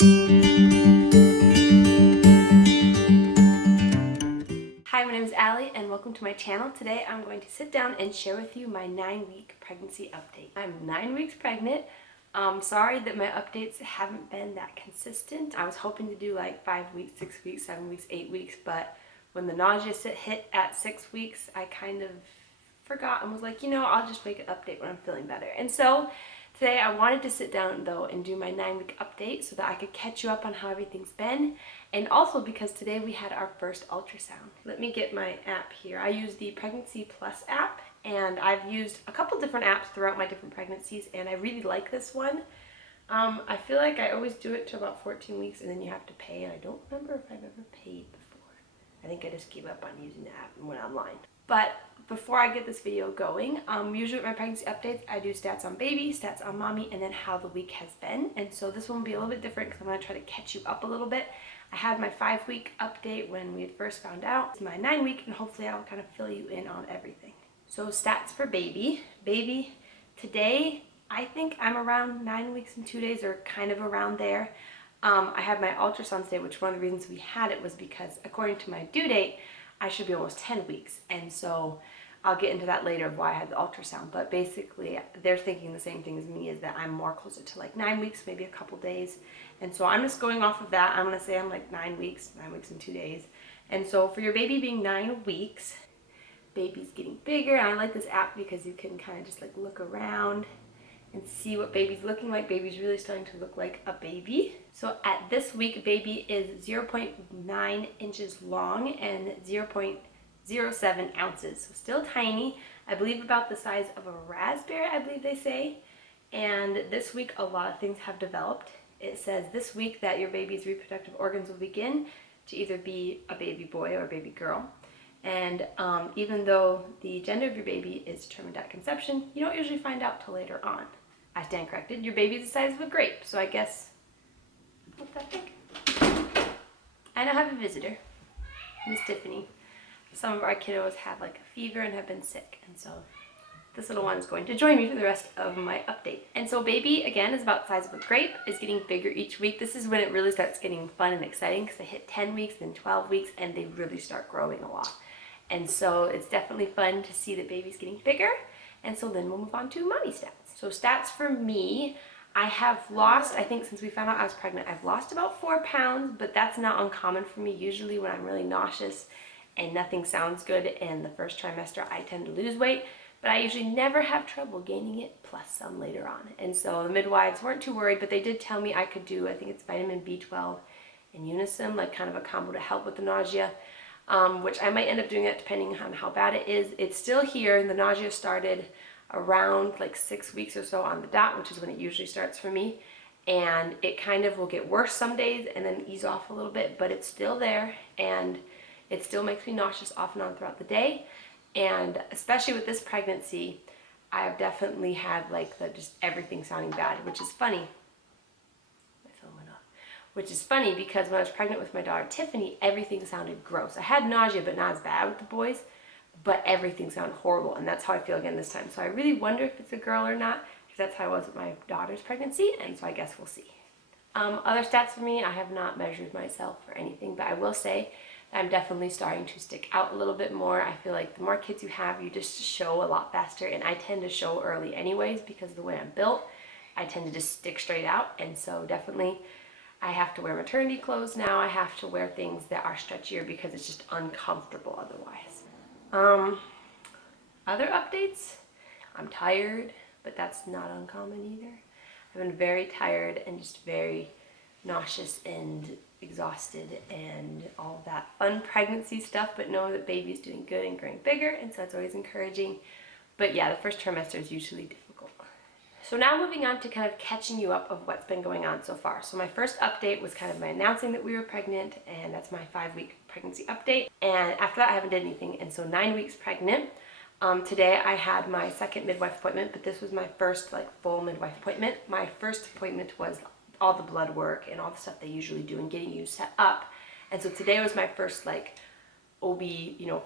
Hi, my name is Allie and welcome to my channel. Today I'm going to sit down and share with you my 9-week pregnancy update. I'm 9 weeks pregnant. Sorry that my updates haven't been that consistent. I was hoping to do like 5 weeks, 6 weeks, 7 weeks, 8 weeks, but when the nausea hit at 6 weeks, I kind of forgot and was like, I'll just make an update when I'm feeling better. And so today I wanted to sit down though and do my 9-week update so that I could catch you up on how everything's been, and also because today we had our first ultrasound. Let me get my app here. I use the Pregnancy Plus app, and I've used a couple different apps throughout my different pregnancies, and I really like this one. I feel like I always do it to about 14 weeks and then you have to pay, and I don't remember if I've ever paid before. I think I just gave up on using the app and went online. But before I get this video going, usually with my pregnancy updates, I do stats on baby, stats on mommy, and then how the week has been. And so this one will be a little bit different because I'm going to try to catch you up a little bit. I had my 5-week update when we had first found out. It's my 9-week, and hopefully I'll kind of fill you in on everything. So stats for baby. Baby, today, I think I'm around 9 weeks and 2 days, or kind of around there. I had my ultrasound today, which one of the reasons we had it was because according to my due date, I should be almost 10 weeks. And so I'll get into that later of why I had the ultrasound. But basically, they're thinking the same thing as me, is that I'm more closer to like 9 weeks, maybe a couple days. And so I'm just going off of that. I'm going to say I'm like 9 weeks and 2 days. And so for your baby being 9 weeks, baby's getting bigger. And I like this app because you can kind of just like look around and see what baby's looking like. Baby's really starting to look like a baby. So at this week, baby is 0.9 inches long and 0.07 ounces. So still tiny. I believe about the size of a raspberry, I believe they say. And this week, a lot of things have developed. It says this week that your baby's reproductive organs will begin to either be a baby boy or a baby girl. And even though the gender of your baby is determined at conception, you don't usually find out till later on. I stand corrected. Your baby's the size of a grape, so I guess not that big. I now have a visitor, Miss Tiffany. Some of our kiddos have like a fever and have been sick, and so this little one is going to join me for the rest of my update. And so baby, again, is about the size of a grape, is getting bigger each week. This is when it really starts getting fun and exciting because they hit 10 weeks, then 12 weeks, and they really start growing a lot. And so it's definitely fun to see that baby's getting bigger. And so then we'll move on to mommy stats. So stats for me, I have lost, I think since we found out I was pregnant, I've lost about 4 pounds, but that's not uncommon for me. Usually when I'm really nauseous and nothing sounds good in the first trimester, I tend to lose weight, but I usually never have trouble gaining it plus some later on. And so the midwives weren't too worried, but they did tell me I could do, I think it's vitamin B12 and Unisum, like kind of a combo to help with the nausea. Which I might end up doing that depending on how bad it is. It's still here, and the nausea started around like 6 weeks or so on the dot, which is when it usually starts for me. And it kind of will get worse some days and then ease off a little bit, but it's still there, and it still makes me nauseous off and on throughout the day. And especially with this pregnancy, I have definitely had like just everything sounding bad, which is funny. Which is funny because when I was pregnant with my daughter Tiffany, everything sounded gross. I had nausea, but not as bad with the boys, but everything sounded horrible, and that's how I feel again this time. So I really wonder if it's a girl or not, because that's how I was with my daughter's pregnancy, and so I guess we'll see. Other stats for me, I have not measured myself or anything, but I will say that I'm definitely starting to stick out a little bit more. I feel like the more kids you have, you just show a lot faster, and I tend to show early anyways because of the way I'm built. I tend to just stick straight out, and so definitely I have to wear maternity clothes now. I have to wear things that are stretchier because it's just uncomfortable otherwise. Other updates, I'm tired, but that's not uncommon either. I've been very tired and just very nauseous and exhausted and all that fun pregnancy stuff, but know that baby's doing good and growing bigger, and so it's always encouraging. But yeah, the first trimester is usually difficult. So now moving on to kind of catching you up of what's been going on so far. So my first update was kind of my announcing that we were pregnant, and that's my 5-week pregnancy update. And after that I haven't done anything, and so 9 weeks pregnant. Today I had my second midwife appointment, but this was my first like full midwife appointment. My first appointment was all the blood work and all the stuff they usually do and getting you set up. And so today was my first like OB,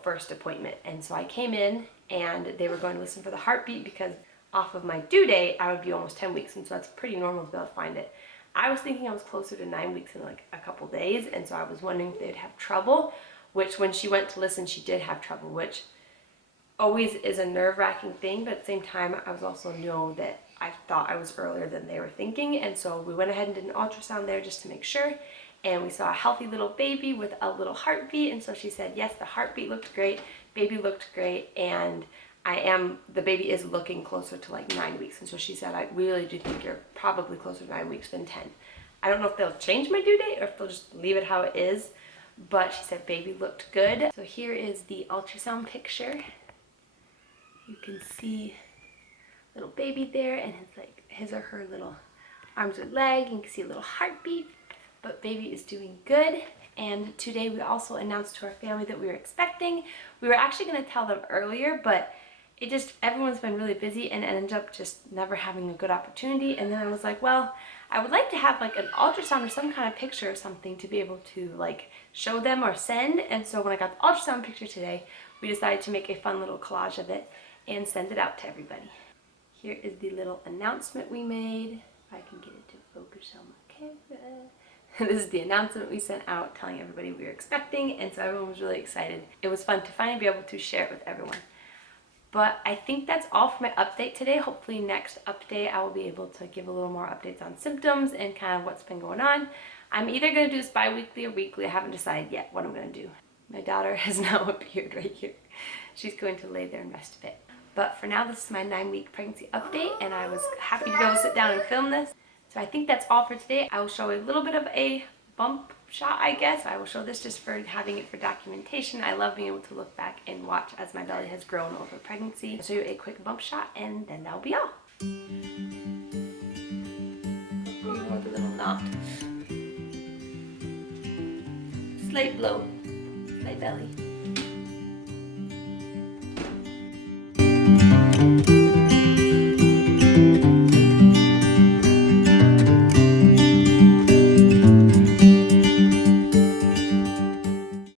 first appointment. And so I came in and they were going to listen for the heartbeat because off of my due date, I would be almost 10 weeks, and so that's pretty normal to be able to find it. I was thinking I was closer to 9 weeks in like a couple days, and so I was wondering if they'd have trouble, which when she went to listen, she did have trouble, which always is a nerve-wracking thing, but at the same time, I was also know that I thought I was earlier than they were thinking, and so we went ahead and did an ultrasound there just to make sure, and we saw a healthy little baby with a little heartbeat, and so she said, yes, the heartbeat looked great, baby looked great, and the baby is looking closer to like 9 weeks, and so she said, I really do think you're probably closer to 9 weeks than 10. I don't know if they'll change my due date or if they'll just leave it how it is, but she said baby looked good. So here is the ultrasound picture. You can see little baby there, and his or her little arms or leg. You can see a little heartbeat, but baby is doing good. And today we also announced to our family that we were expecting. We were actually going to tell them earlier, but everyone's been really busy and ended up just never having a good opportunity. And then I was like, well, I would like to have like an ultrasound or some kind of picture or something to be able to like show them or send. And so when I got the ultrasound picture today, we decided to make a fun little collage of it and send it out to everybody. Here is the little announcement we made. If I can get it to focus on my camera. This is the announcement we sent out telling everybody we were expecting, and so everyone was really excited. It was fun to finally be able to share it with everyone. But I think that's all for my update today. Hopefully next update I will be able to give a little more updates on symptoms and kind of what's been going on. I'm either going to do this bi-weekly or weekly. I haven't decided yet what I'm going to do. My daughter has now appeared right here. She's going to lay there and rest a bit. But for now, this is my 9-week pregnancy update, and I was happy to be able to sit down and film this. So I think that's all for today. I will show a little bit of a bump shot, I guess. I will show this just for having it for documentation. I love being able to look back and watch as my belly has grown over pregnancy. I'll show you a quick bump shot, and then that'll be all. Ignore the little knot. Slight blow, slight belly.